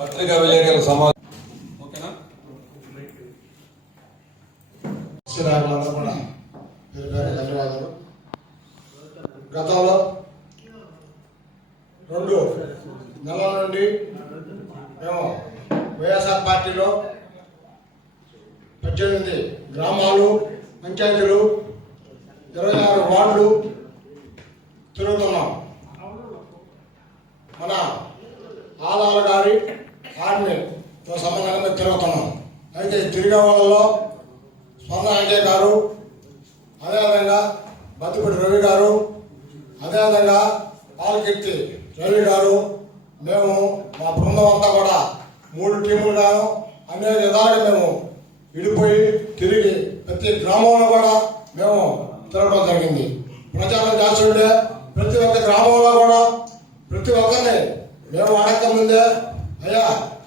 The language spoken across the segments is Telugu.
పత్రికా విలేకరుల సమావేశం ఓకేనా? కూడా ధన్యవాదాలు. గతంలో 2 నెలల నుండి మేము వైఎస్ఆర్ పార్టీలో 18 గ్రామాలు, పంచాయతీలు, 26 వార్డులు తిరుగుతున్నాం. మన ఆదాల గారి ఆర్మీతో సంబంధంగా తిరుగుతున్నాం. అయితే తిరిగే వాళ్ళలో స్పందన అంజయ్ గారు, అదేవిధంగా బతిపూడి రవి గారు, అదేవిధంగా పాలకీర్తి రవి గారు, మేము మా బృందం అంతా కూడా 3 టీములుగాను అనేక విధాలుగా మేము విడిపోయి తిరిగి ప్రతి గ్రామంలో కూడా మేము తిరగడం జరిగింది. ప్రచారం చేస్తుంటే ప్రతి ఒక్క గ్రామంలో కూడా ప్రతి ఒక్కరిని మేము అడక్క ముందే అయ్యా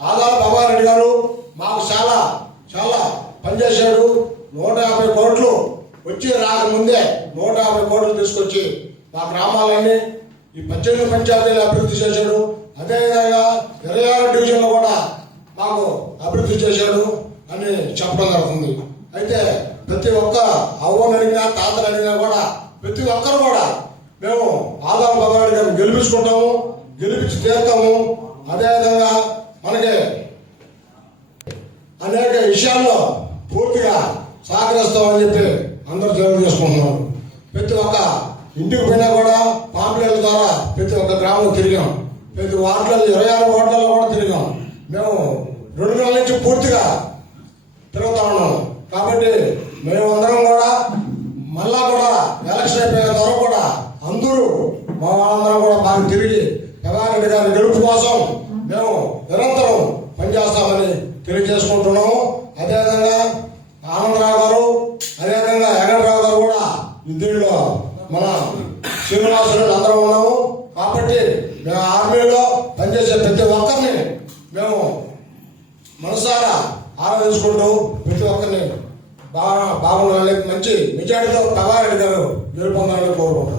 ఆదాల బాబారెడ్డి గారు మాకు చాలా చాలా పనిచేశాడు, 150 కోట్లు వచ్చి రాకముందే 150 కోట్లు తీసుకొచ్చి మా గ్రామాలన్నీ ఈ 18 పంచాయతీలు అభివృద్ధి చేశాడు. అదేవిధంగా 26 డివిజన్లు కూడా మాకు అభివృద్ధి చేశాడు అని చెప్పడం జరుగుతుంది. అయితే ప్రతి ఒక్క అవ్వని అడిగినా తాతలు అడిగినా కూడా ప్రతి ఒక్కరు కూడా మేము ఆదాల బాబారెడ్డి గారిని గెలిపించుకుంటాము, గెలిపించి తీరుతాము. అదేవిధంగా మనకి అనేక విషయాల్లో పూర్తిగా సహకరిస్తామని చెప్పి అందరూ తెలియజేసుకుంటున్నారు. ప్రతి ఒక్క ఇంటికి పోయినా కూడా పాంప్లెట్ల ద్వారా ప్రతి ఒక్క గ్రామం తిరిగాం. ప్రతి వార్డులలో 26 వార్డులలో కూడా తిరిగాం. మేము 2 నెలల నుంచి పూర్తిగా తిరుగుతా ఉన్నాం. కాబట్టి మేమందరం కూడా మళ్ళా కూడా ఎలక్షన్ అయిపోయిన వరకు కూడా అందరూ మా వాళ్ళందరం కూడా బాగా తిరిగి బాబారెడ్డి గారి గెలుపు కోసం మేము నిరంతరం పనిచేస్తామని తెలియజేసుకుంటున్నాము. అదేవిధంగా ఆనందరావు గారు, అదేవిధంగా వెంకటరావు గారు కూడా దీనిలో మన శ్రీనివాసులు అందరం ఉన్నాము. కాబట్టి మేము ఆర్మీలో పనిచేసే ప్రతి ఒక్కరిని మేము మనసారా ఆరాధించుకుంటూ ప్రతి ఒక్కరిని బాగుండాలని మంచి మెజార్టీతో బాబారెడ్డి గారు గెలుపొందాలని కోరుకుంటున్నాం.